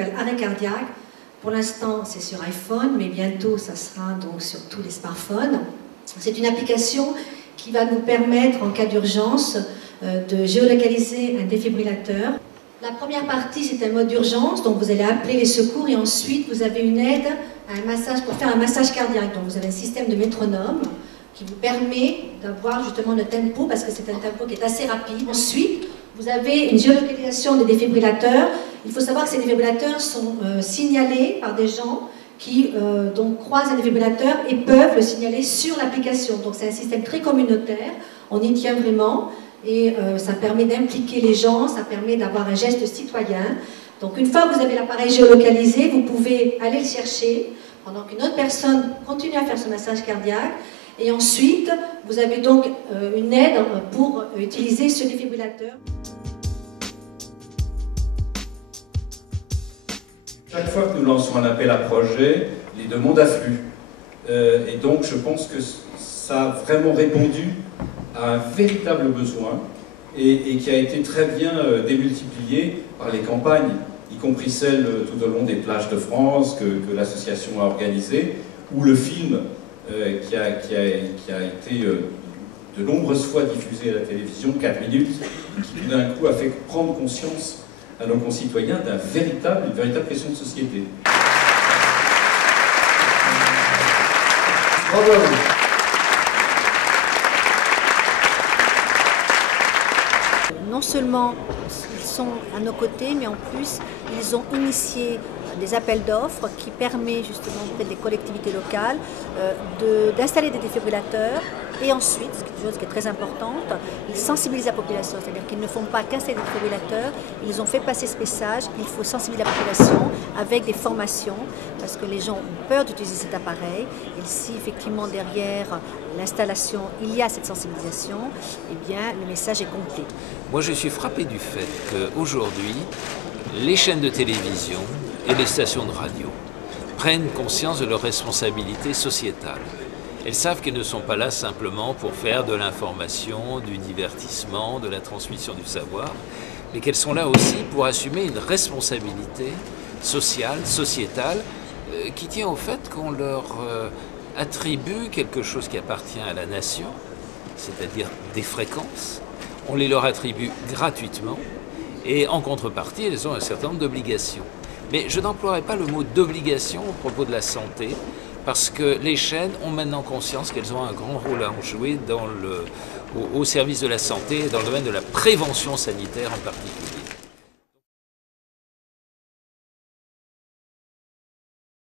s'appelle Arrêt cardiaque. Pour l'instant, c'est sur iPhone, mais bientôt, ça sera donc sur tous les smartphones. C'est une application qui va nous permettre, en cas d'urgence, de géolocaliser un défibrillateur. La première partie, c'est un mode d'urgence, donc vous allez appeler les secours et ensuite vous avez une aide à un massage pour faire un massage cardiaque. Donc vous avez un système de métronome qui vous permet d'avoir justement le tempo, parce que c'est un tempo qui est assez rapide. Ensuite, vous avez une géolocalisation des défibrillateurs. Il faut savoir que ces défibrillateurs sont signalés par des gens qui donc croisent un défibrillateur et peuvent le signaler sur l'application. Donc c'est un système très communautaire, on y tient vraiment. Et ça permet d'impliquer les gens, ça permet d'avoir un geste citoyen. Donc une fois que vous avez l'appareil géolocalisé, vous pouvez aller le chercher pendant qu'une autre personne continue à faire ce massage cardiaque. Et ensuite, vous avez donc une aide pour utiliser ce défibrillateur. Chaque fois que nous lançons un appel à projet, les demandes affluent. Et donc je pense que ça a vraiment répondu à un véritable besoin et qui a été très bien démultiplié par les campagnes, y compris celles tout au long des plages de France que l'association a organisées, ou le film qui a été de nombreuses fois diffusé à la télévision, 4 minutes, qui tout d'un coup a fait prendre conscience à nos concitoyens d'une véritable question de société. Bravo. Non seulement ils sont à nos côtés, mais en plus ils ont initié des appels d'offres qui permettent justement auprès des collectivités locales d'installer des défibrillateurs et ensuite, c'est quelque chose qui est très importante, ils sensibilisent la population, c'est-à-dire qu'ils ne font pas qu'installer des défibrillateurs, ils ont fait passer ce message, il faut sensibiliser la population avec des formations parce que les gens ont peur d'utiliser cet appareil et si effectivement derrière l'installation il y a cette sensibilisation, eh bien le message est complet. Moi je suis frappé du fait qu'aujourd'hui les chaînes de télévision et les stations de radio prennent conscience de leurs responsabilités sociétales. Elles savent qu'elles ne sont pas là simplement pour faire de l'information, du divertissement, de la transmission du savoir, mais qu'elles sont là aussi pour assumer une responsabilité sociale, sociétale, qui tient au fait qu'on leur attribue quelque chose qui appartient à la nation, c'est-à-dire des fréquences. On les leur attribue gratuitement et en contrepartie, elles ont un certain nombre d'obligations. Mais je n'emploierai pas le mot d'obligation au propos de la santé, parce que les chaînes ont maintenant conscience qu'elles ont un grand rôle à jouer au service de la santé et dans le domaine de la prévention sanitaire en particulier.